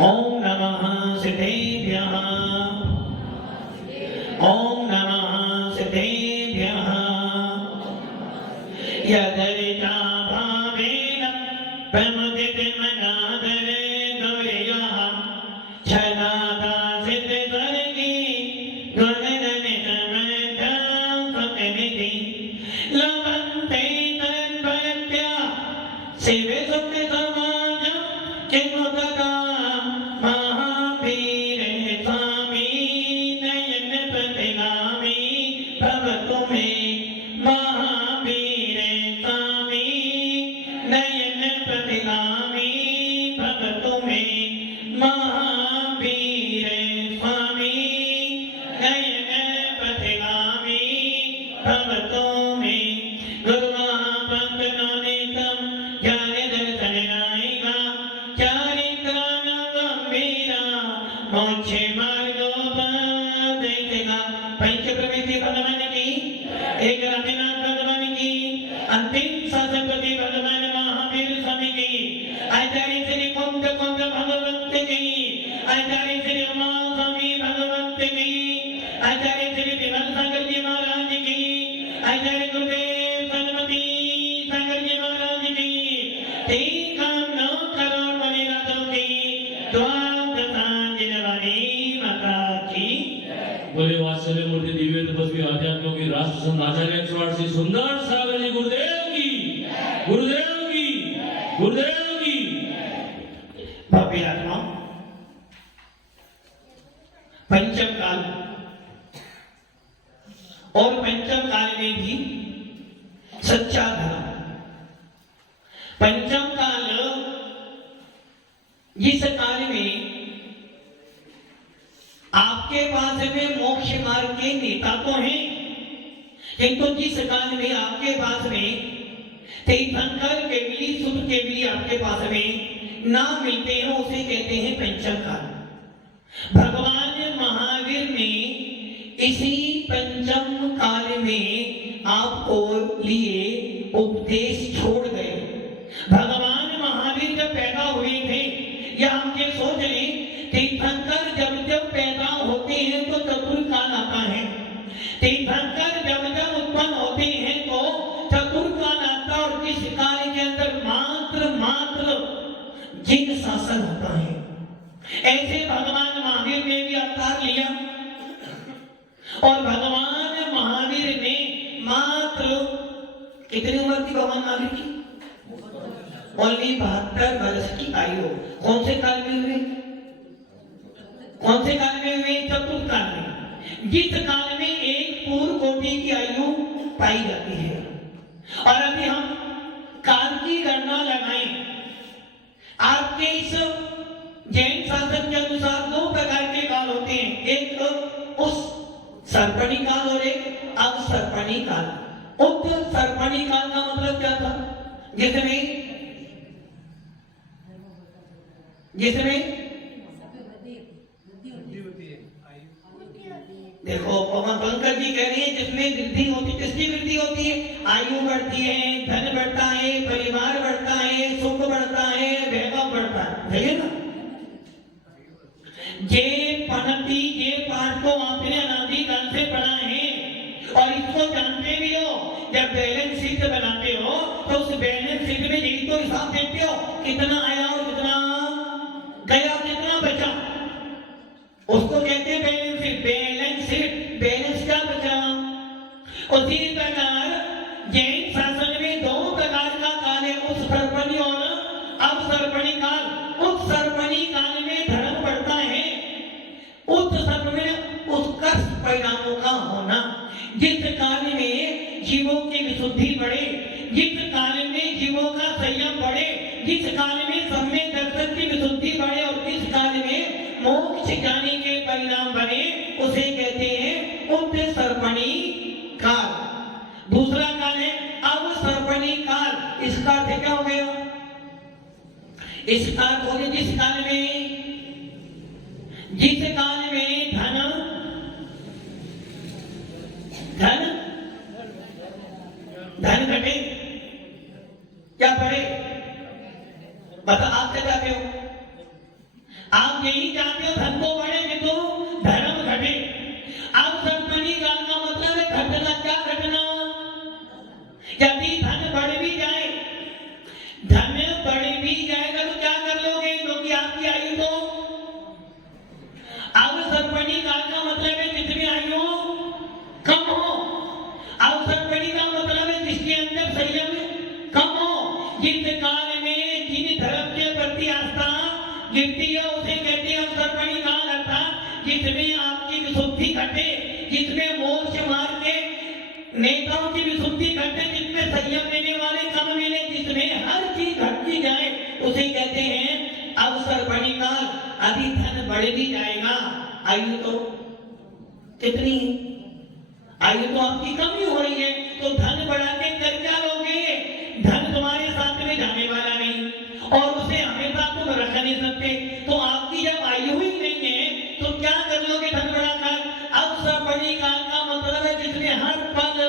ओम नमः सिद्धेभ्यः ओम नमः सिद्धेभ्यः यदरिता भावेन प्रमुदित मनादरे गौर्यः छदादा सिद्ध स्वर्गी गुणनित मध्यं लभन्ते तन्वत्य शिवे सुख समाजं किमुदता महावीरे स्वामी नयन प्रतिगामी भवतु मे महावीरे स्वामी नयन प्रतिगामी भवतु मे महावीरे स्वामी नयन प्रतिगामी भवतु मे गुरुमहापंकनोनितं ज्ञान दर्शन नायिका चारित्रानगम्भीरा मोक्षे मार्गोपदेशिका पंच प्रवृत्ति भगवान की एक राधेनाथ भगवान की अंतिम सतपति भगवान महावीर स्वामी की आचार्य श्री कुंद भगवत की आचार्य श्री उमा स्वामी भगवत की आचार्य श्री विमल सागर जी महाराज की आचार्य गुरुदेव सन्मति सागर जी महाराज की ठीक हम 9 करोड़ मणिराजों की द्वादशांजलि माता की बोले वात्सल्य मूर्ति दिव्य तपस्वी आध्यात्मियों की राष्ट्र संत आचार्य 108 श्री सुंदर सागर जी गुरुदेव की गुरुदेव की गुरुदेव की भव्य आत्मा पंचम काल और पंचम काल में भी सच्चा धर्म पंचम काल जिस काल में आपके पास में मोक्ष मार्ग के नेता तो हैं, किंतु जिस काल में आपके पास में तीर्थंकर केवली सुध केवली आपके पास में ना मिलते हैं उसे कहते हैं पंचम काल। भगवान महावीर ने इसी पंचम काल में आपको लिए उपदेश छोड़ गए। भगवान महावीर जब पैदा हुए थे या हम ये सोच लें तीर्थंकर जब जब पैदा होते हैं तो चतुर काल आता है, तीर्थंकर जब जब उत्पन्न होते हैं तो चतुर काल आता और जिस काल के अंदर मात्र जिन शासन होता है। ऐसे भगवान महावीर ने भी अवतार लिया और भगवान महावीर ने मात्र कितनी उम्र थी भगवान महावीर की? ओनली 72 वर्ष की आयु। कौन से काल में हुए? कौन से काल में हुए? चतुर्थ काल में, जिस काल में एक पूर्ण कोटि की आयु पाई जाती है। और अभी हम काल की गणना लगाएं, आपके इस जैन शासन के अनुसार 2 प्रकार के काल होते हैं, एक उस सर्पणी काल और एक अवसर्पणी काल। उक्त सर्पणी काल का मतलब क्या था? जिसमें देखो पंकज जी कह रहे हैं जिसमें वृद्धि होती, किसकी वृद्धि होती है? आयु बढ़ती है, धन बढ़ता है, परिवार बढ़ता है, सुख बढ़ता है, वैभव बढ़ता है, सही है ना? ये पनती ये पाठ को आपने अनादिकाल से पढ़ा है और इसको जानते भी हो। जब बैलेंस शीट बनाते हो तो उस बैलेंस शीट में यही तो हिसाब देते हो, कितना आया और कितना गया, कितना बचा, उसको कहते हैं balance sheet. Balance sheet, balance क्या बचा? उसी प्रकार जैन शासन में 2 प्रकार का काल है, उस सर्पणी और अवसर्पणी काल। उस सर्पणी काल में धर्म बढ़ता है, उस सर्प में उत्कर्ष परिणामों का होना। जिस काल में जीवों की विशुद्धि बढ़े, जिस काल में जीवों का संयम बढ़े, जिस काल में सम्यक दर्शन की विशुद्धि बढ़े और जिस काल में मोक्ष जाने के परिणाम बने उसे कहते हैं उत्सर्पणी काल। दूसरा काल है अवसर्पणी काल। इसका अर्थ क्या हो गया? इसका अर्थ हो गया जिस काल में धन घटे क्या बढ़े? बता, आप क्या चाहते हो? आप यही चाहते हो धन को बढ़े किंतु धर्म घटे। अवसर्पणी काल का मतलब है घटना, क्या घटना? यदि धन बढ़ भी जाए, धन बढ़ भी जाएगा तो क्या कर लोगे, क्योंकि आपकी आयु तो अवसर्पणी काल का मतलब है जितनी आयु कम हो। अवसर्पणी का मतलब है जिसके अंदर संयम कम हो। जिस काल में जिन धर्म के प्रति आस्था गिरती है उसे कहते हैं अवसर्पणी काल, अर्थात जिसमें आपकी विशुद्धि घटे, जिसमें मोक्ष मार्ग के नेताओं की विशुद्धि घटे, जिसमें संयम देने वाले कम मिले, जिसमें हर चीज घटती जाए, उसे कहते हैं अवसर्पणी काल। अभी धन बढ़ भी जाएगा, आयु तो कितनी है, आयु तो आपकी कम ही हो रही है, तो धन बढ़ा के कर क्या लोगे? धन तुम्हारे साथ में जाने वाला नहीं और उसे हमेशा तुम रख नहीं सकते, तो आपकी जब आयु ही नहीं है तो क्या कर लोगे धन बढ़ाकर? अवसर्पणी काल का मतलब है जिसमें हर पल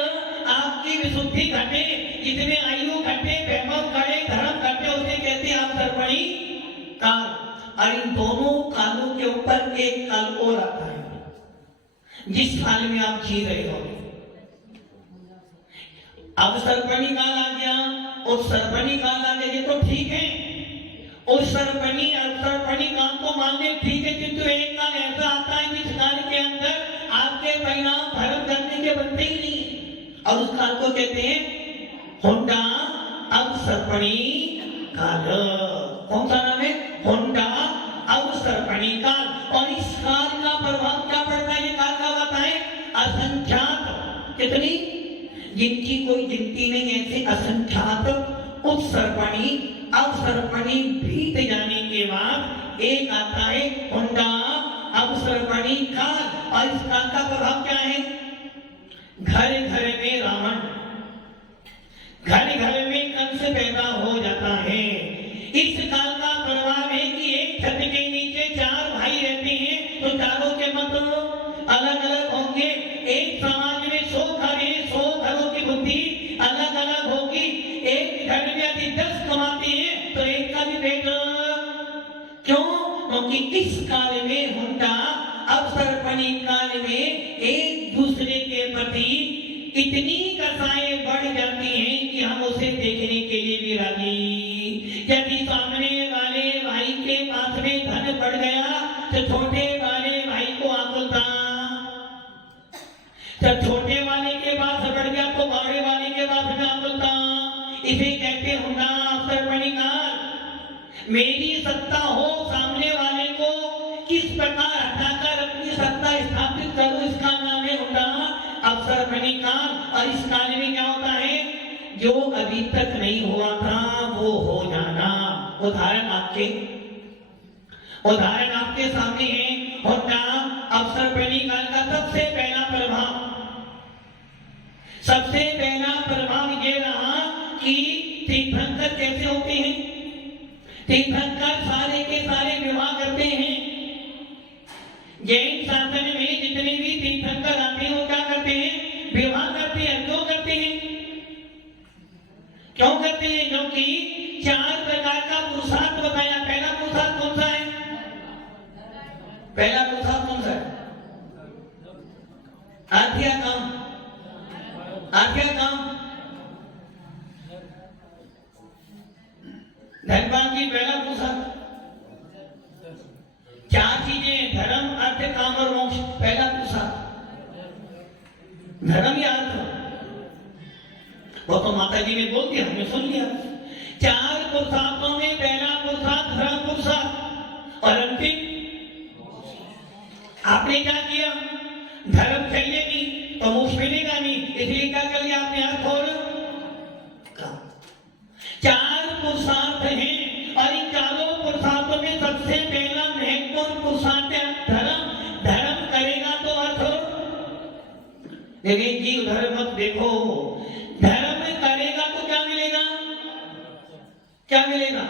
आपकी विशुद्धि घटे, जिसमें आयु घटे, वैभव घटे, धर्म घटे, उसे कहते हैं अवसर्पणी काल। और इन दोनों कालों के ऊपर एक काल और आता है जिस काल में आप जी रहे हो। अवसर्पणी काल आ गया, उत्सर्पणी काल आ गया, ये तो ठीक है। उत्सर्पणी अवसर्पणी काल तो मान ले ठीक है, किंतु एक काल ऐसा आता है जिस काल के अंदर आपके परिणाम धर्म करने के बनते ही नहीं, और उस काल को कहते हैं होंडा अवसर्पणी काल। कौन सा नाम है? होंडा अवसर्पणी काल। और इस काल का प्रभाव क्या पड़ता है? ये काल का बताएं, असंख्यात, कितनी, जिनकी कोई गिनती नहीं, ऐसे असंख्यात उत्सर्पणी अवसर्पणी बीत जाने के बाद एक आता है होंडा अवसर्पणी काल। और इस काल का प्रभाव क्या है? घर घर में रावण, घर घर में कंस पैदा हो जाता है। इस काल का प्रभाव है कि एक छत के नीचे चार भाई रहते हैं तो चारों के मत अलग अलग होंगे। एक समाज में 100 घर है, 100 घरों की बुद्धि अलग अलग होगी। एक घर में यदि 10 कमाते हैं तो एक का भी पेट, क्यों? क्योंकि इस काल में होंडा अवसर्पणी काल में एक दूसरे के प्रति इतनी कसाएं बढ़ जाती हैं कि हम उसे देखने के लिए भी राजी। यदि सामने वाले भाई के पास में धन बढ़ गया तो छोटे वाले भाई को आकुलता, जब छोटे वाले के पास बढ़ गया तो बड़े वाले के पास में आकुलता। इसे कहते होंडा अवसर्पणी काल। मेरी सत्ता हो, सामने वाले को किस प्रकार हटाकर अपनी सत्ता स्थापित करूं, इसका नाम है होंडा अवसर्पणी काल। और इस काल में क्या होता है? जो अभी तक नहीं हुआ था वो हो जाना। उदाहरण आपके सामने है। होंडा अवसर्पणी काल का सबसे पहला प्रभाव ये रहा कि तीर्थंकर कैसे होते हैं? तीर्थंकर सारे के सारे विवाह करते हैं। जैन शासन में जितने भी तीर्थंकर आते हैं वो क्या करते हैं? विवाह करते हैं। क्यों करते हैं? क्यों करते हैं? क्योंकि 4 प्रकार का पुरुषार्थ बताया। पहला पुरुषार्थ कौन सा है? पहला पुरुषार्थ कौन सा है? आध्या काम। धनवान जी पहला पुरुषार्थ। 4 चीजें, धर्म अर्थ काम और मोक्ष। पहला पुरुषार्थ धर्म या अर्थ, वो तो माता जी ने बोल दिया, हमने सुन लिया। 4 पुरुषार्थों में पहला पुरुषार्थ धर्म पुरुषार्थ और अंतिम आपने क्या किया? धर्म चाहिए नहीं तो मोक्ष मिलेगा नहीं, इसलिए क्या कर लिया आपने? अर्थ और काम। 4 पुरुषार्थ हैं और इन चारों पुरुषार्थों में सबसे पहला महत्वपूर्ण पुरुषार्थ है धर्म। धर्म करेगा तो अर्थ। लेकिन जी उधर मत देखो, धर्म करेगा तो क्या मिलेगा? क्या मिलेगा?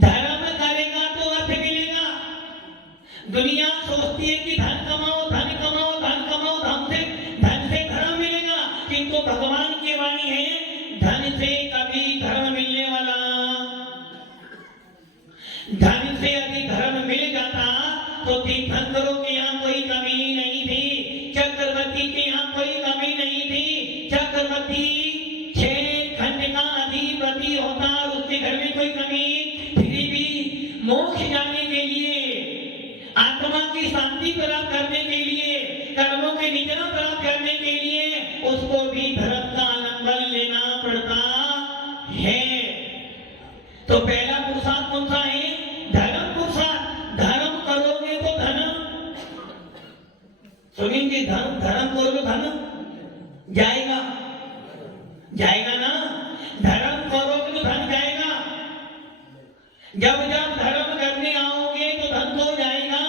धर्म करेगा तो अर्थ मिलेगा। दुनिया सोचती है कि धन कमाओ, धन कमाओ, धन कमाओ, धन से धर्म मिलेगा, किंतु भगवान की वाणी है धन से कभी धर्म मिलने वाला धन से यदि धर्म मिल जाता तो तीर्थंकरों के यहाँ कोई कमी नहीं थी, चक्रवर्ती के यहाँ कोई कमी नहीं थी। चक्रवर्ती 6 खंड का अधिपति होता और उसके घर में कोई कमी, फिर भी मोक्ष जाने के लिए, आत्मा की शांति प्राप्त करने के लिए, कर्मों के निजना प्राप्त करने के लिए उसको भी धर्म का आलंबन लेना पड़ता है। तो पहला पुरुषार्थ कौन सा है? धर्म पुरुषार्थ। धर्म करोगे तो धन, सुनेंगे, धर्म करोगे धन जाएगा, जाएगा ना। धर्म करोगे तो धन जाएगा। जब जब धर्म करने आओगे तो धन तो जाएगा।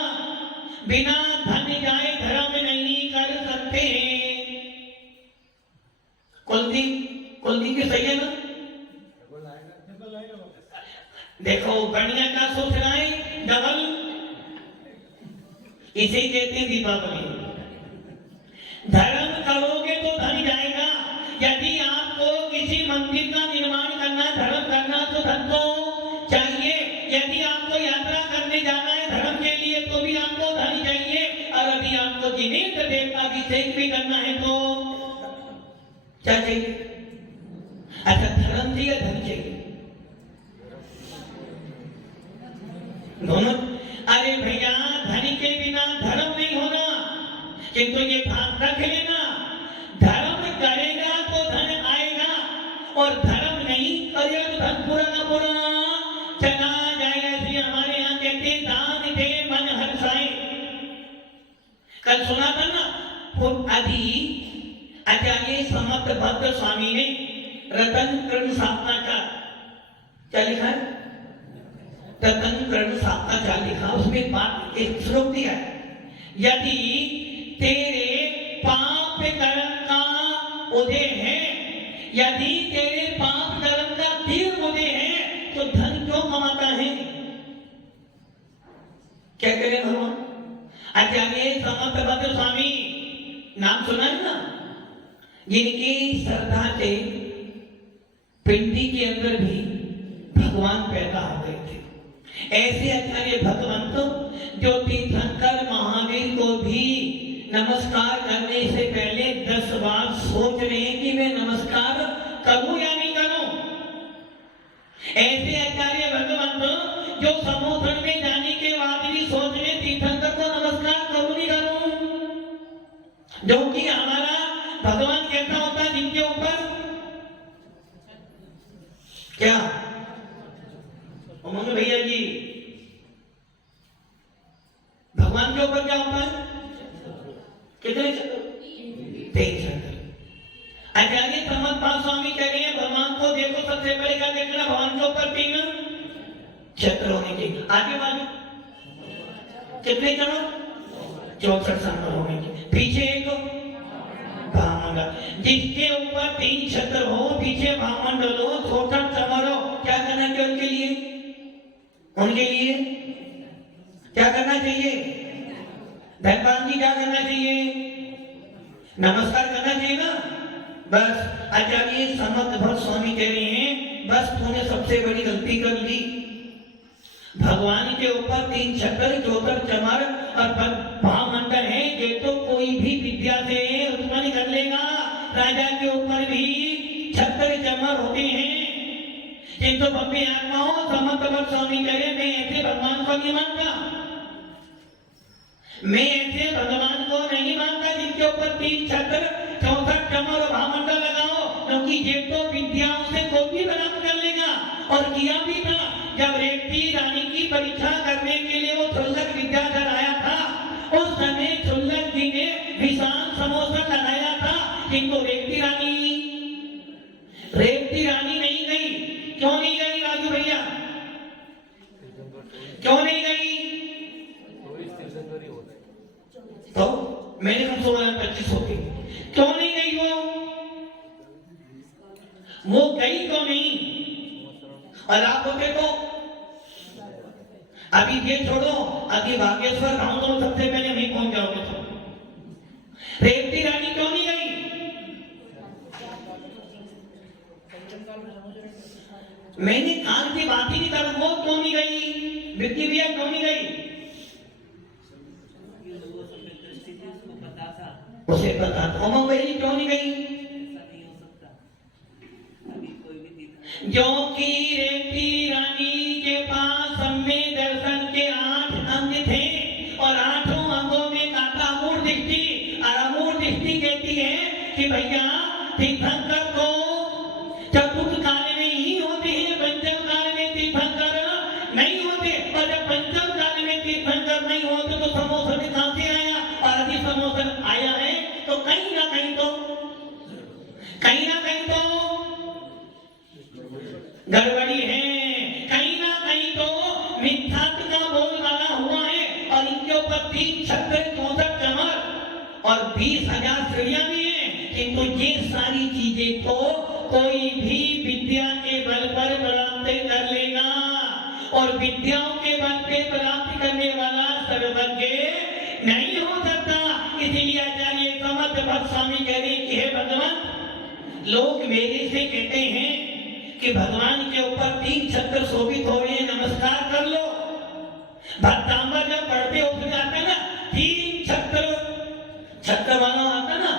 बिना धन जाए धर्म नहीं कर सकते। कुलदीप भी सही है ना? देखो बढ़िया का सोच रहा है, डबल, इसे कहते हैं दीपावली। धर्म करोगे तो धन जाएगा। यदि आपको किसी मंदिर का निर्माण करना, धर्म करना, तो धन तो चाहिए। यदि आपको यात्रा करने जाना है धर्म के लिए तो भी आपको धन चाहिए। और यदि आपको जिनेन्द्र देवता की सेवा भी करना है तो क्या चाहिए? अच्छा, धर्म चाहिए, धन चाहिए, दोनों। अरे भैया, धन के बिना धर्म नहीं होना। किंतु ये ध्यान रख लेना, धर्म करेगा तो धन आएगा, और धर्म नहीं करेगा तो धन पूरा का पूरा चला जाएगा। इसलिए हमारे यहाँ कहते हैं दान दे मन हर्षाए। कल सुना था ना, आचार्य समर्थ भद्र स्वामी ने रतन कर्ण स्थापना का क्या लिखा है? रतन कर्ण स्थापना क्या लिखा? उसमें बात एक श्लोक दिया है, यदि तेरे पाप कर्म का उदय है, यदि तेरे पाप कर्म का तीव्र उदय है तो धन क्यों कमाता है? क्या करें भगवान? आचार्य समर्थ भद्र स्वामी नाम सुना है ना, जिनकी श्रद्धा से पिंडी के अंदर भी भगवान पैदा हो गए थे। ऐसे आचार्य भगवंत जो तीर्थंकर महावीर को भी नमस्कार करने से पहले 10 बार सोच रहे हैं कि मैं नमस्कार करूं या नहीं करूं। ऐसे आचार्य भगवंत जो समुद्र में जाने के बाद भी सोच रहे तीर्थंकर को नमस्कार करूं नहीं करूं, जो कि हमारा भगवान कैसा होता है जिनके ऊपर क्या? उमंग भैया जी, भगवान के ऊपर क्या होता है? कितने चक्र? 3 चक्र। आचार्य समर्थ स्वामी कह रहे हैं भगवान को देखो, सबसे पहले क्या देखना? भगवान के ऊपर 3 चक्र होने के। आगे बाजू कितने चलो? 64 संकर होने के। पीछे एक भामंडल, जिसके ऊपर 3 छत्र हो, पीछे भामंडल हो, छोटा चमर हो, क्या करना चाहिए उनके लिए? उनके लिए क्या करना चाहिए? धनपाल जी क्या करना चाहिए? नमस्कार करना चाहिए ना। बस आचार्य समर्थ भट्ट स्वामी कह रहे हैं बस तूने सबसे बड़ी गलती कर ली। भगवान के ऊपर 3 छत्र, 64 चमर और भामंडल है, ये तो कोई भी विद्या से उत्पन्न कर लेगा। राजा के ऊपर भी छत्र चमर होते हैं, किंतु भव्य आत्माओं समर्थ भट्ट स्वामी कह रहे मैं ऐसे भगवान को नहीं मानता, मैं ऐसे भगवान को नहीं मानता जिनके ऊपर 3 छत्र, 64 चमर और भामंडल लगाओ, क्योंकि ये तो विद्याओं से कोई भी प्राप्त कर लेगा। और किया भी था, जब रेवती रानी की परीक्षा करने के लिए वो क्षुल्लक विद्याधर आया था, उस समय क्षुल्लक जी ने विशाल समोसा लगाया था, किंतु रेवती रानी नहीं गई। क्यों नहीं गई राजू भैया? क्यों नहीं गई? तो मैंने कम 16-25 होती, क्यों नहीं गई वो गई क्यों नहीं? और आप होते तो अभी ये छोड़ो, अभी बागेश्वर गांव तो सबसे पहले वहीं पहुंच जाओगे। तो रेवती रानी क्यों नहीं गई? मैंने काल की बात ही नहीं कर, वो क्यों नहीं गई? विक्की भैया क्यों नहीं गई? उसे पता था। उमा भाई क्यों नहीं गई? जो कि रेती रानी के पास में दर्शन के 8 अंग थे और 8 अंगों में काटा अमूर दृष्टि, और अमूर दृष्टि कहती है कि भैया तीर्थंकर को चतुर्थ काल में ही होते हैं, पंचम काल में तीर्थंकर नहीं होते। और जब पंचम काल में तीर्थंकर नहीं होते तो समोसन कहां से आया? और यदि समोसन आया है तो कहीं ना कहीं तो गड़बड़ी है, कहीं ना कहीं तो मिथ्यात्व का बोलबाला हुआ है। और इनके ऊपर 3 छत्र 64 कमर और 20,000 सीढ़ियां भी हैं। किंतु ये सारी चीजें तो कोई भी विद्या के बल पर प्राप्त कर लेगा, और विद्याओं के बल पे प्राप्त करने वाला सर्वज्ञ नहीं हो सकता। इसलिए आचार्य समर्थ भक्त स्वामी कह रहे कि हे भगवान, लोग मेरे से कहते हैं कि भगवान के ऊपर 3 छत्र शोभित हो रहे हैं, नमस्कार कर लो। भक्तांबर जब पढ़ते हो उसमें आता ना 3 छत्र वाला आता ना,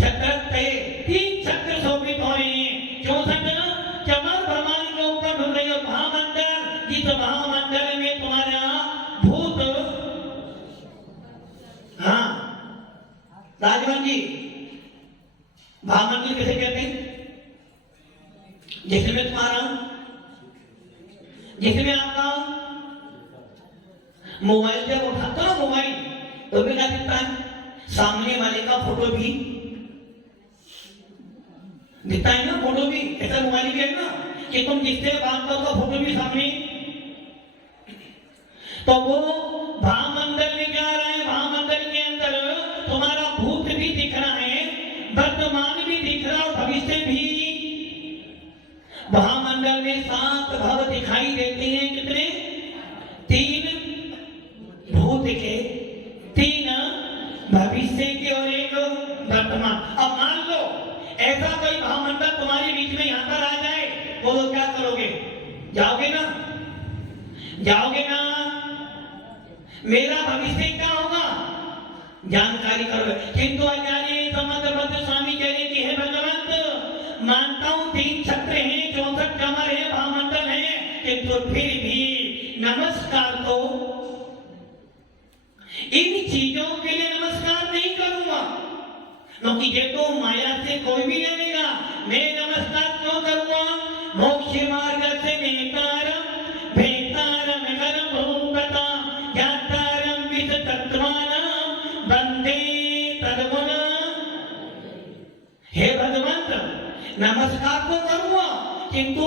छत्र पे 3 छत्र शोभित हो रहे हैं। क्यों छत्र? चमर भगवान के ऊपर ढूंढ रही हो। महामंडल, जिस महामंडल में तुम्हारा भूत, हाँ राजवन जी, महामंडल किसे कहते हैं? जिसमें तुम्हारा, जिसमें आपका मोबाइल जब उठाते हो, मोबाइल तो भी क्या दिखता है? सामने वाले का फोटो भी दिखता है ना, फोटो भी। ऐसा मोबाइल भी है ना कि तुम जिससे बात करो तो फोटो भी सामने। तो वो भावमंडल में क्या आ रहा है? भावमंडल के अंदर तुम्हारा भूत भी दिख रहा है, वर्तमान भी दिख रहा और भविष्य भी। महामंडल में 7 भव दिखाई देते हैं। कितने? 3 भूत के, 3 भविष्य के और 1 वर्तमान। अब मान लो ऐसा कोई महामंडल तुम्हारे बीच में यहां पर आ जाए, वो क्या करोगे? जाओगे ना? जाओगे ना? मेरा भविष्य क्या होगा? जानकारी करोगे। किंतु आचार्य समर्थ भक्त स्वामी कह रहे कि हे भगवंत, मानता हूं 3 छत्र हैं, 64 कमर है, महामंडल है, किंतु फिर भी नमस्कार तो इन चीजों के लिए नमस्कार नहीं करूंगा, क्योंकि ये तो माया से कोई भी ले लेगा। मैं नमस्कार क्यों करूंगा? मोक्ष मार्ग से नेतारम भेतारम गर्भूपता ज्ञातारम विद तत्वानाम वंदे तद्गुण। हे भगवंत, नमस्कार तो करूंगा, किंतु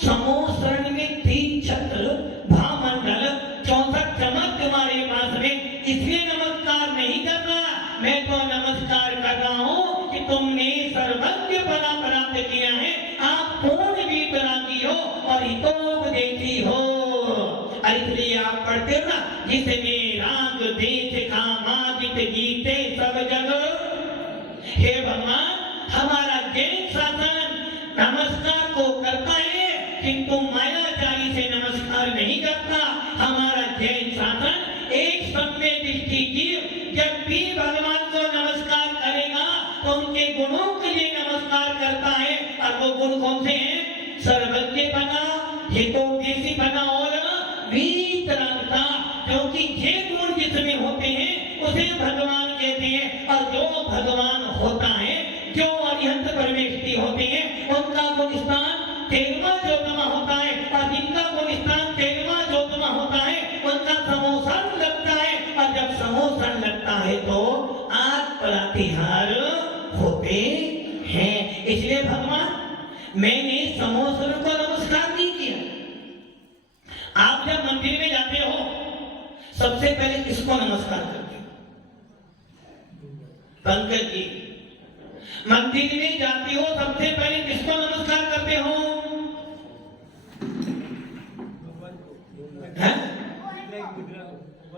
समोसरण में 3 छत्र भामंडल 64 चमक तुम्हारे पास में, इसलिए नमस्कार नहीं करना। मैं तो नमस्कार कर रहा हूं कि तुमने सर्वज्ञ पना प्राप्त किया है, आप पूर्ण भी की हो और हितोपदेशी हो। इसलिए आप पढ़ते हो ना, जिसमें राग देश कामादित गीते सब जग। हे भगवान, हमारा जैन शासन नमस्कार को करता है, किंतु मायाचारी से नमस्कार नहीं करता। हमारा जैन शासन एक समय दृष्टि की, जब भी भगवान को नमस्कार करेगा तो उनके गुणों के लिए नमस्कार करता है। और वो गुण कौन से हैं? सर्वज्ञ बना, हितोपदेशी बना और वीतरागता। क्योंकि ये गुण जिसमें होते हैं उसे भगवान कहते हैं, और जो भगवान होता है, जो अरिहंत परमेष्टि होते हैं, उनका गुण स्थान 13वां ज्योतिमा होता है, और जिनका गुण स्थान 13वां ज्योतिमा होता है उनका समोसन लगता है। और जब समोसन लगता है तो आग प्रतिहार होते हैं। इसलिए भगवान, मैंने समोसन को नमस्कार नहीं किया। आप जब मंदिर में जाते हो सबसे पहले किसको नमस्कार करते हो? पंकज जी, मंदिर में जाते हो सबसे पहले किसको नमस्कार करते हो?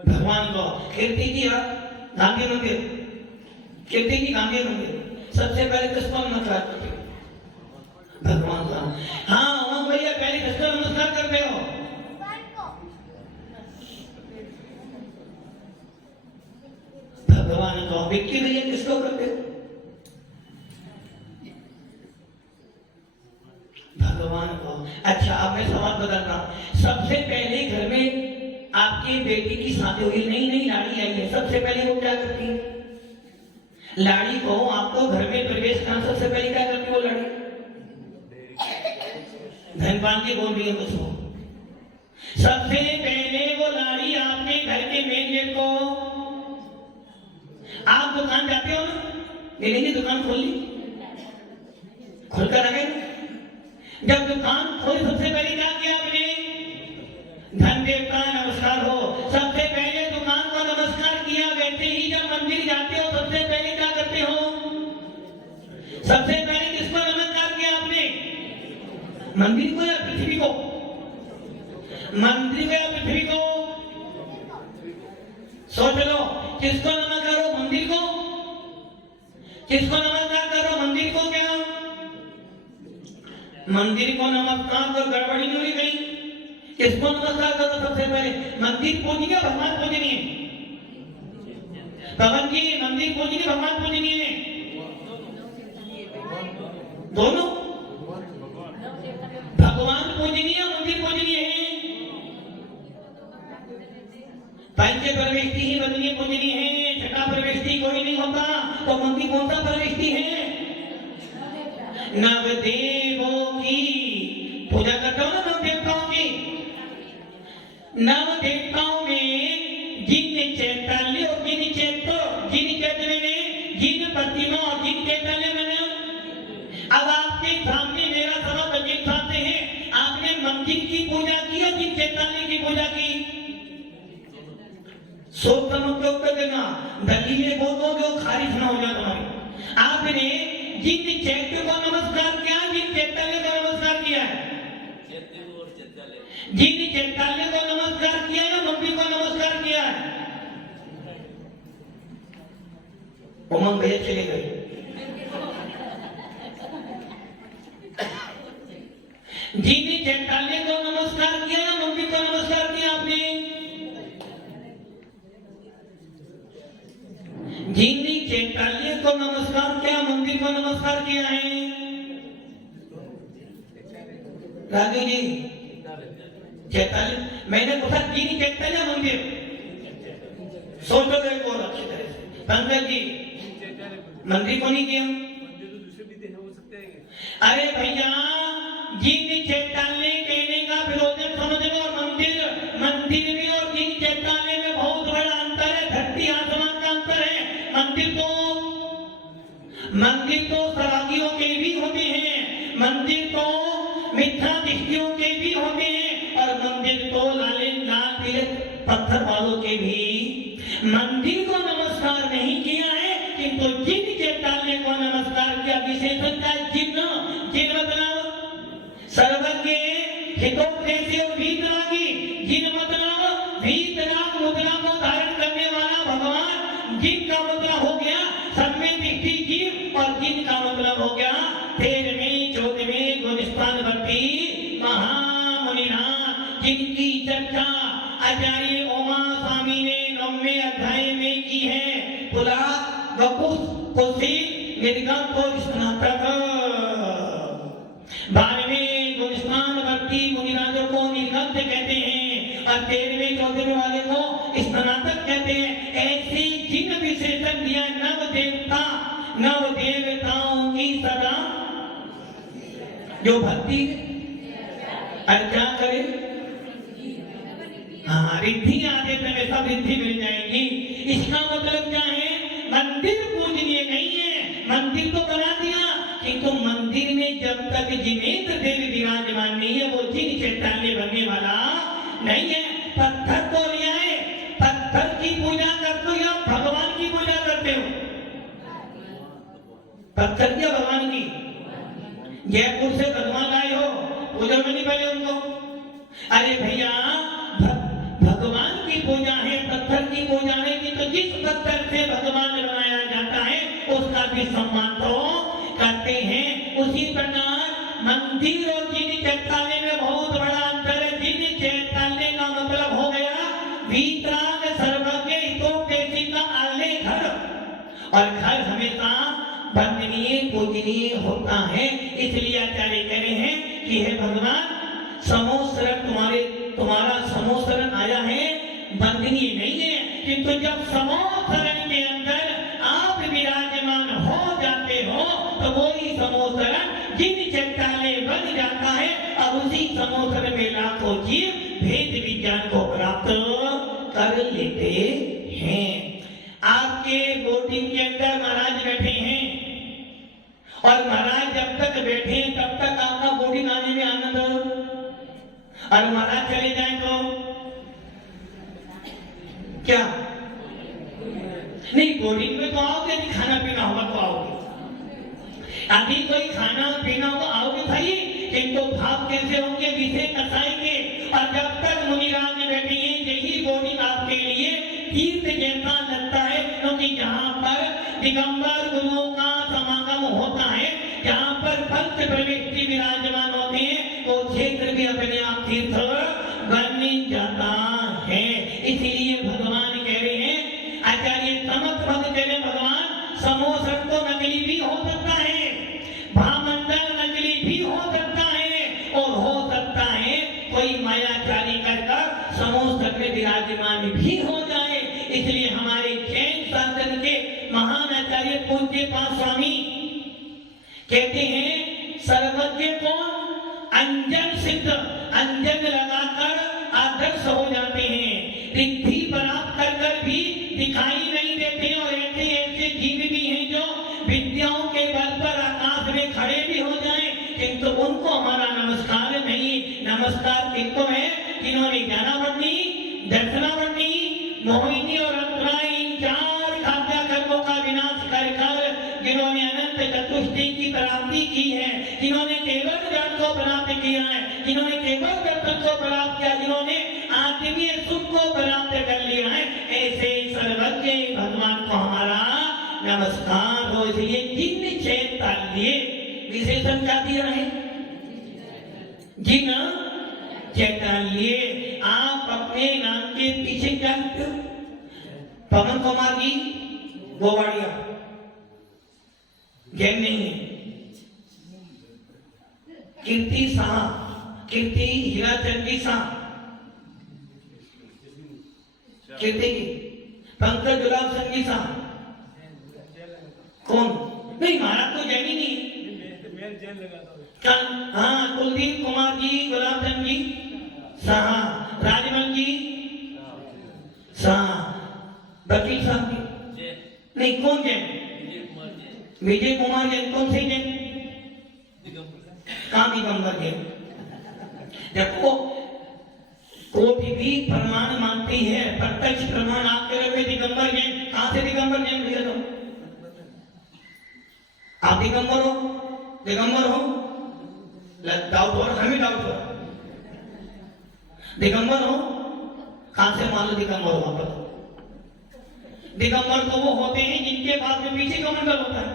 भगवान को। कीर्ति जी, आप गांधी मंदिर, कीर्ति जी गांधी मंदिर, सबसे पहले किसको नमस्कार करते हो? भगवान का। हाँ भैया, पहले किसको नमस्कार करते हो? को विक्की भैया किसको करते हो? भगवान को। अच्छा अब मैं सवाल बदलता हूं। सबसे पहले घर में आपकी बेटी की शादी हुई, नई लाड़ी आई है, सबसे पहले वो क्या करती है? लाड़ी को आपको घर में प्रवेश करना सबसे पहले क्या करती है वो लाड़ी? धनपाल की बोल रही है उसको। सबसे पहले वो लाड़ी आपके घर के मेन गेट को, आप दुकान जाते हो ना, मेरी दुकान खोल ली, खुलकर आ गए। जब दुकान खोली सबसे पहले क्या किया आपने? धन देवता नमस्कार हो, सबसे पहले दुकान को नमस्कार किया। वैसे ही जब मंदिर जाते हो सबसे पहले क्या करते हो? सबसे पहले किसको नमस्कार किया आपने? मंदिर को या पृथ्वी को? मंदिर को या पृथ्वी को? सोच लो, किसको नमस्कार करो? मंदिर को? किसको नमस्कार करो? मंदिर को क्या? मंदिर को नमस्कार कर गड़बड़ी नहीं हुई कहीं? किसको नमस्कार करो सबसे पहले? मंदिर पूजनीय भगवान पूजनीय? पवन जी मंदिर पूजनीय भगवान पूजनीय? दोनों? भगवान पूजनीय मंदिर पूजनीय है? पंच परमेष्टि ही मंदिर पूजनीय है, छठा परमेष्टि कोई नहीं होता, तो मंदिर कौन सा परमेष्टि है? नवदेवों की पूजा करते हो ना, नव देवताओं की। नव देवताओं में जिन चैतन्य और जिन चैतन्य ने जिन प्रतिमा और जिन चैतन्य मैंने, अब आपके सामने मेरा सवाल जिन खाते हैं, आपने मंदिर की पूजा की और जिन चैतन्य की पूजा की? सोच समझ के उत्तर देना, दलीलें बोलो जो खारिज ना हो जाए तुम्हारी। आपने जिन चैत्य को नमस्कार किया, जिन चैतन्य को नमस्कार किया है? जिन चैतन्य को नमस्कार किया है, मंदिर को नमस्कार किया है? उमंग भैया चले गए। जिन चैतन्य को नमस्कार किया है, मंदिर को नमस्कार किया आपने? जिन चैतन्य को नमस्कार किया, मंदिर को नमस्कार किया है? राजू जी चैतन्य, मैंने पूछा जिन चैतन्य मंदिर, सोचो गए बहुत अच्छी तरह से। पंकज जी मंदिर को नहीं किया? अरे भैया जिन चैतन्य कहने का विरोधन समझ लो, मंदिर में और जिन चैतन्य में बहुत बड़ा अंतर है, धरती आसमान का अंतर है। मंदिर तो सरागियों के भी होते हैं, मंदिर तो मिथ्या दृष्टियों के भी होते हैं, और मंदिर तो लाल पीले पत्थर वालों के भी। मंदिर को नमस्कार नहीं किया है, किंतु जिन चैतन्य को नमस्कार किया। विशेषण का जिन मतलब सर्वज्ञ हितोपदेशी और वीतरागी। जिन मतलब वीतराग मुद्रा को धारण करने वाला भगवान। जिन का मतलब हो गया सम्य दृष्टि जीव, और जिन का मतलब हो गया 13वें 14वें गुणस्थानवर्ती महामुनिनाथ, जिनकी चर्चा आचार्य उमा स्वामी ने 9वें अध्याय में की है। पुला वकुश कुशील निर्गम को स्नातक, 12वें गुणस्थानवर्ती मुनिराजों को निर्गम कहते हैं, और 13वें 14वें वाले को स्नातक कहते हैं। ऐसे जिन विशेषण दिया नव देवताओं की सदा जो भक्ति और क्या करे, हाँ रिद्धि आदि में सब रिद्धि मिल जाएगी। इसका मतलब क्या है? मंदिर पूजनीय नहीं है, मंदिर तो बना दिया, किंतु मंदिर में जब तक जिनेन्द्र देवी विराजमान नहीं है, वो जिन चैतन्य बनने वाला नहीं है। पत्थर तो लिया है, पत्थर की पूजा करते हो या भगवान की पूजा करते हो? पत्थर क्या भगवान की? जयपुर से भगवान आए हो, पूजा में नहीं पहले उनको? अरे भैया भगवान की पूजा है, पत्थर की पूजा नहीं की। तो जिस पत्थर से भगवान बनाया जाता है उसका भी सम्मान तो करते हैं। उसी प्रकार मंदिर और जिन चैतन्य में बहुत बड़ा अंतर है। जिन चैतन्य का मतलब हो गया वीतराग सर्वज्ञ हितोपदेशी का आलेखर, इसलिए होता है, इसलिए आचार्य कह रहे हैं कि हे भगवान समोसरण तुम्हारा समोसरण आया है, बंदनीय नहीं है, किंतु जब समोसरण के अंदर आप विराजमान हो जाते हो तो वही समोसरण जिन चट्टाने बन जाता है और उसी समोसरण में लाखों जीव भेद विज्ञान को प्राप्त कर लेते हैं। आपके बोटिंग के अंदर महाराज बैठे हैं और महाराज जब तक बैठे हैं तब तक आपका बोटिंग आने में आनंद, और महाराज चले जाए तो क्या नहीं, बोटिंग में तो आओगे, खाना पीना होगा तो आओगे, अभी कोई खाना पीना होगा आओगे भाई, किंतु भाव कैसे होंगे, विषय कसाएंगे। और जब तक मुनिराज बैठे हैं यही बोटिंग आपके लिए तीर्थ जैसा लगता है, क्योंकि जहाँ पर दिगंबर गुरुओं का समागम होता है, जहाँ पर पंच प्रविष्टि विराजमान होते हैं, वो क्षेत्र भी अपने आप तीर्थ बन जाता है। इसीलिए भगवान कह रहे हैं, आचार्य समर्थ भक्त कह रहे भगवान समोसण तो नकली भी हो सकता है, भामंडल नकली भी हो सकता है, और हो सकता है कोई मायाचारी कर समोसण में विराजमान भी हो जाए। इसलिए हमारे जैन शासन के महान आचार्य पूज्य पाद स्वामी कहते हैं सर्वज्ञ कौन, अंजन सिद्ध, अंजन लगाकर आदर्श हो जाते हैं, रिद्धि प्राप्त कर भी दिखाई नहीं देते, और ऐसे ऐसे जीव भी हैं जो विद्याओं के बल पर आकाश में खड़े भी हो जाएं, किंतु उनको हमारा नमस्कार नहीं। नमस्कार किनको है, जिन्होंने ज्ञानावृत्ति, दर्शनावृत्ति, मोहिनी और अंतराय इन चार खाद्य कर्मों का विनाश कर जिन्होंने अनंत चतुष्टय की प्राप्ति की है, जिन्होंने केवल ज्ञान को प्राप्त किया है, जिन्होंने केवल दर्शन को प्राप्त किया, जिन्होंने आत्मीय सुख को प्राप्त कर लिया है, ऐसे सर्वज्ञ भगवान को हमारा नमस्कार हो। इसलिए जिन चैतन्य विशेषण क्या दिया है, जिन चैतन्य। आप अपने नाम के पीछे क्या लिखते हो, पवन कुमार जी गोवाड़िया, जैन नहीं है, कीर्ति शाह, कीर्ति हीराचंदी शाह, कीर्ति पंकज गुलाब संगी शाह, कौन नहीं, महाराज तो जैन ही नहीं है। हाँ, कुलदीप कुमार जी, गुलाब चंद जी शाह, राजमल जी शाह, वकील साहब जी नहीं, कौन जैन, विजय कुमार जैन, कौन से जैन, कहाँ दिगंबर जैन। देखो कोटि भी प्रमाण मानती है, प्रत्यक्ष प्रमाण आपके रहे दिगंबर जैन, कहाँ से दिगंबर जैन भैया, तो आप दिगंबर हो, दिगंबर हो, डाउट हो, हमें डाउट हो, दिगंबर हो, कहां से मान लो दिगंबर हो आप, दिगंबर तो वो होते हैं जिनके बाद में पीछे कमंडल होता है,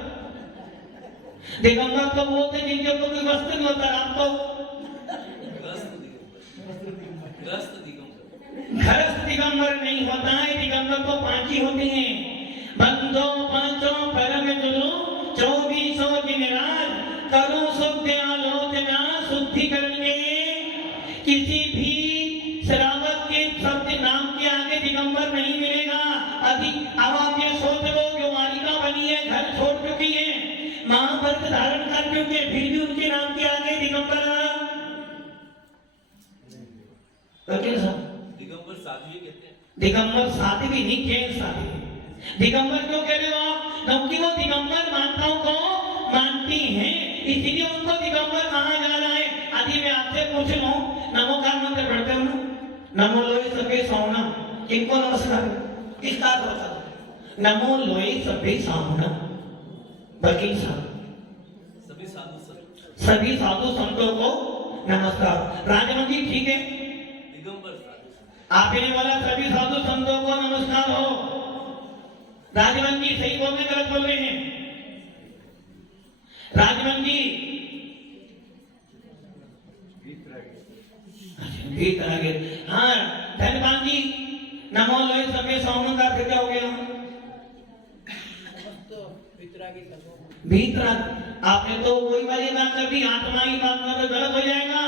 दिगंबर तो वो होते हैं जिनके ऊपर कोई वस्त्र नहीं होता। आप तो घरस्थ दिगंबर नहीं होता है, दिगंबर तो पांच ही होते हैं, बंदो पांचों परम गुरु, 24 दिन रात करो शुद्ध आलोचना शुद्धि करेंगे। किसी भी श्रावक के शब्द नाम के आगे दिगंबर नहीं मिलेगा। अधिक अब आप ये सोच लो, जो मालिका बनी है, घर छोड़ चुकी है, महापर्त धारण कर चुके, फिर भी उनके नाम के आगे दिगंबर, दिगंबर साध्वी कहते हैं, दिगंबर साध्वी नहीं, जैन साध्वी। दिगंबर क्यों कह रहे हो आप, क्योंकि वो दिगंबर माताओं को मानती हैं, इसलिए उनको दिगंबर कहा जा रहा है। आदि मैं आपसे पूछ लूं, नमोकार मंत्र पढ़ते हो, नमो लोई सबे सावना, किनको नमस्कार, किसका अर्थ होता है, नमो लोई सबे सावना, वकील साहब, सभी साधु संतों को नमस्कार। राजमंत्री ठीक है, दिगंबर आपने वाला सभी साधु संतों को नमस्कार हो। राजमंत्री सही बोल रहे, गलत बोल रहे हैं, राजमंत्री हाँ, धन्यवाद जी, नमो लोई सबे सावना का अर्थ क्या हो गया, भीतरा आपने तो वही वाली बात कर दी, आत्मा ही बात में गलत हो जाएगा।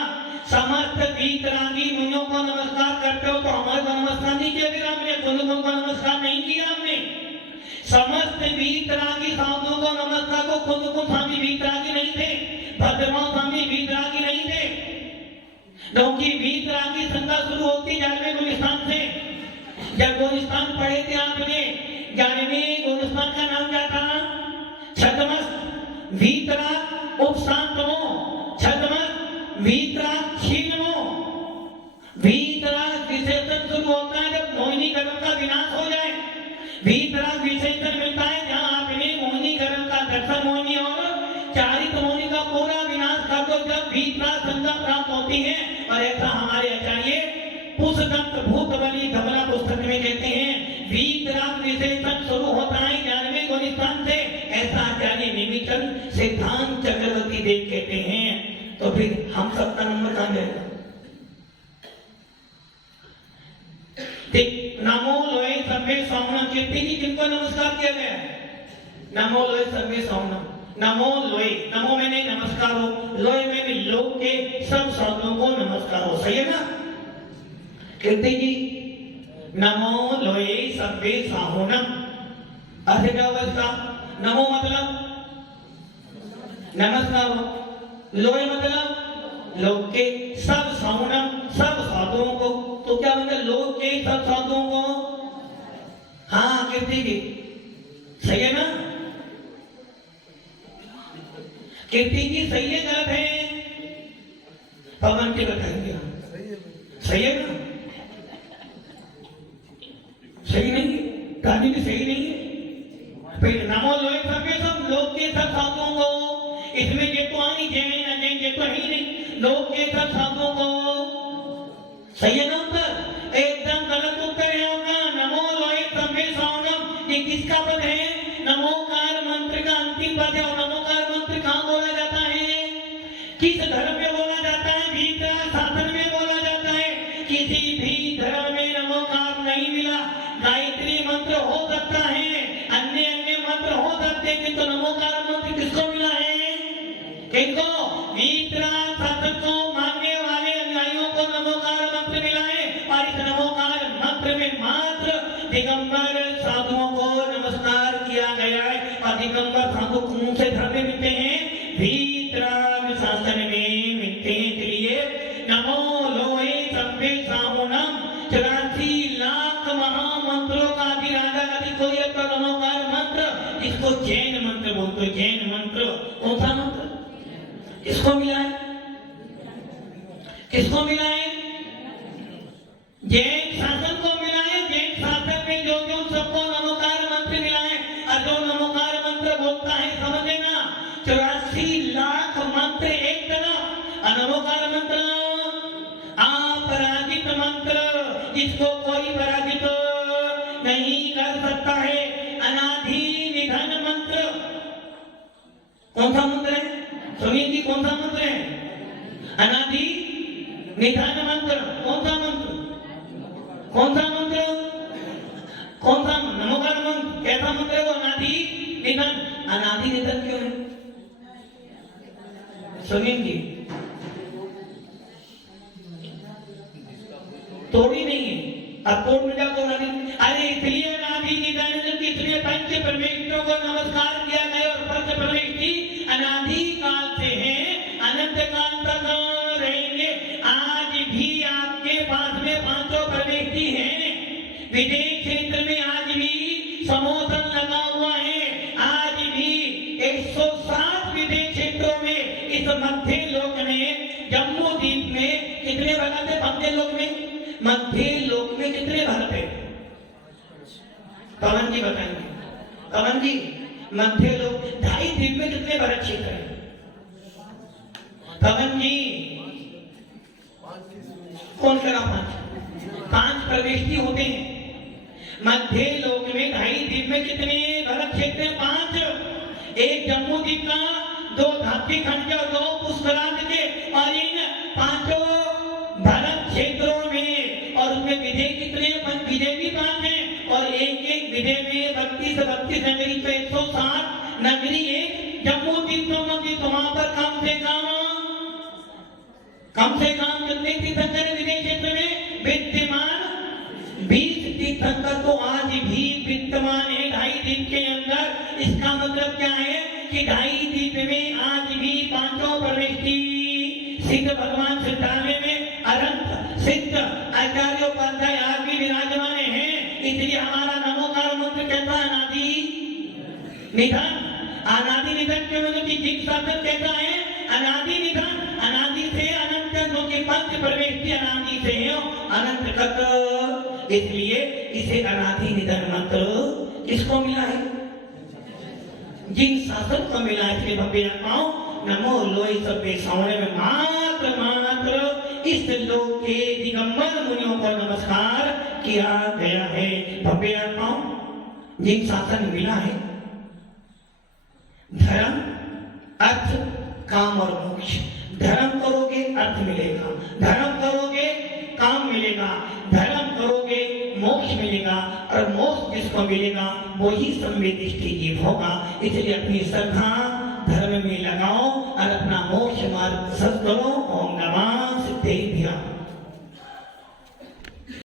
समस्त वीतरागी मुनियों को नमस्कार करते हो तो हमारे को नमस्कार नहीं किया, फिर आपने कुंदकों को नमस्कार नहीं किया आपने। समस्त वीतरागी साधुओं को नमस्कार को कुंदकों स्वामी वीतरागी नहीं थे, भद्रवाह स्वामी वीतरागी नहीं थे, क्योंकि वीतरागी संख्या शुरू होती 11वें गुलिस्तान से। जब गुलिस्तान पढ़े थे आपने, 11वें गुलिस्तान का नाम क्या था? छदमस्त वीतराग उपशांतमो, छदमस्त वीतराग क्षीणमो। वीतराग विशेषण शुरू होता है जब मोहिनी गर्भ का विनाश हो जाए। वीतराग विशेषण मिलता है जहां आपने मोहिनी गर्भ का दर्शन मोहिनी और चारित मोहिनी का पूरा विनाश कर दो, जब वीतराग संज्ञा प्राप्त होती है। और ऐसा हमारे आचार्य पुष्पदंत भूतबली धवला पुस्तक में कहते हैं, वीतराग विशेषण शुरू होता है 11वें गुलिस्तान से। ऐसा आचार्य निमिचंद सिद्धांत चक्रवर्ती देव कहते हैं। तो फिर हम सबका नंबर कहां जाएगा? नमो लोए सर्वे सौनम, कीर्ति जी किनको नमस्कार किया गया? नमो लोए सर्वे सौनम। नमो लोए, नमो मैंने नमस्कार हो, लोए मैंने लोक के सब साधुओं को नमस्कार हो। सही है ना? कीर्ति जी नमो लोए सर्वे साहुनम, अर्थ क्या हुआ इसका? नमो मतलब नमस्कार हो, लोए मतलब लोक के सब साहुनम, सब साधुओं को। तो क्या मतलब लोक के सब साधुओं को? हाँ कीर्ति जी सही है ना? कीर्ति जी सही है गलत है? पवन के बताएंगे हम। सही है ना? सही नहीं है, गाली भी सही नहीं है। फिर नमो लोए सर्वे सब, लोक के सब साधुओं को। इसमें ये तो आनी जैन अजैन ये तो ही नहीं, लोक के सब साधुओं को। सही है ना उत्तर? एकदम गलत उत्तर है होगा। नमो लोए सर्वे साधुनम, ये किसका पद है? नमोकार मंत्र का अंतिम पद है। और नमोकार मंत्र कहाँ बोला जाता है? किस धर्म में बोला जाता है? भीतर शासन में बोला जाता है। किसी भी धर्म में नमोकार नहीं मिला। गायत्री मंत्र हो सकता है, अन्य अन्य मंत्र हो सकते हैं, किंतु नमोकार मंत्र किसको मिला है? किनको? वीतरा शासन को मानने वाले अनुयायियों को नमोकार मंत्र मिला है। और इस नमोकार मंत्र में मात्र दिगंबर साधुओं को नमस्कार किया गया है। और दिगंबर साधु कौन से धर्म में मिलते हैं? वीतराग शासन में मिलते हैं। इसलिए नमो लोए सर्वे साहुनम, 84 लाख महामंत्रों का अधिराजा कभी कोई एक नमोकार मंत्र, इसको जैन मंत्र बोलते। जैन मंत्र कौन सा मंत्र? किसको मिला है? किसको मिला है? जैन शासन को मिला है। जैन शासन में जो जो सबको नमोकार मंत्र मिला है। और जो नमोकार मंत्र बोलता है समझ लेना, 84 लाख मंत्र एक तरफ, नमोकार मंत्र अपराजित मंत्र, जिसको कोई पराजित नहीं कर सकता है। अनादि निधन मंत्र कौन सा मंत्र है? सुनील जी कौन सा मंत्र है? अनादि निधन मंत्र। कौन सा मंत्र? कौन सा मंत्र? कौन सा? नमोकार मंत्र। कैसा मंत्र है वो? अनादि निधन। अनादि निधन क्यों है? सुनील जी तोड़ी नहीं है, अब तोड़ में जाकर अरे इसलिए अनादि निधन, इसलिए पंच परमेश्वरों को नमस्कार किया गया। और पंच परमेश्वरी अनादि काल से है, अनंत काल तक रहेंगे। आज भी आपके पास में पांचों परमेश्वरी हैं। विदेश क्षेत्र में आज भी समोसन लगा हुआ है। आज भी 107 विदेश क्षेत्रों में, इस मध्य लोक में, जम्मू द्वीप में कितने भरत है? मध्य लोक में, मध्य लोक में कितने भरत है? पवन जी बताएंगे। पवन जी मध्य लोक 2.5 द्वीप में कितने भरत क्षेत्र है? पवन जी कौन करा? 5 प्रवेशी होते हैं। मध्य लोक में 2.5 द्वीप में कितने भरत क्षेत्र हैं? 5। एक जम्मू द्वीप का, 2 धात्री खंड के और 2 पुष्करांत के। और इन 5 भरत क्षेत्रों में, और उसमें विधेय कितने? विधेय भी 5 हैं। और एक एक विधेय में 32 32 है, 160 नगरी एक जम्मू तीर्थों मंदिर, तो वहां पर कम से कम कितने तीर्थंकर विदेश क्षेत्र में विद्यमान? 20 तीर्थंकर तो आज भी विद्यमान है 2.5 द्वीप के अंदर। इसका मतलब क्या है कि 2.5 द्वीप में आज भी 5 परमेष्ठी सिद्ध भगवान सिद्धालय में अनंत सिद्ध आचार्य उपाध्याय आज भी विराजमान हैं। इसलिए हमारा नमोकार मंत्र कहता है अनादि निधन। अनादि निधन के मतलब कि जिन शासन कहता है अनादि निधन, अनादि से अनंत, क्योंकि पंच परमेष्ठी अनादि से है अनंत तक। इसलिए इसे अनादि निधन मंत्र किसको मिला है? जिन शासन को मिला है। इसलिए भव्य आत्माओं नमो लोई सबे सावने में मात्र इस लोक के दिगंबर मुनियों को नमस्कार किया गया है। भव्य आत्माओं जिन शासन मिला है धर्म, अर्थ, काम और मोक्ष। धर्म करोगे अर्थ मिलेगा, धर्म करोगे काम मिलेगा, धर्म करोगे मोक्ष मिलेगा, और मोक्ष जिसको मिलेगा वो ही संवेदिष्टि जीव होगा। इसलिए अपनी श्रद्धा धर्म में लगाओ और अपना मोक्ष मार्ग सद करो।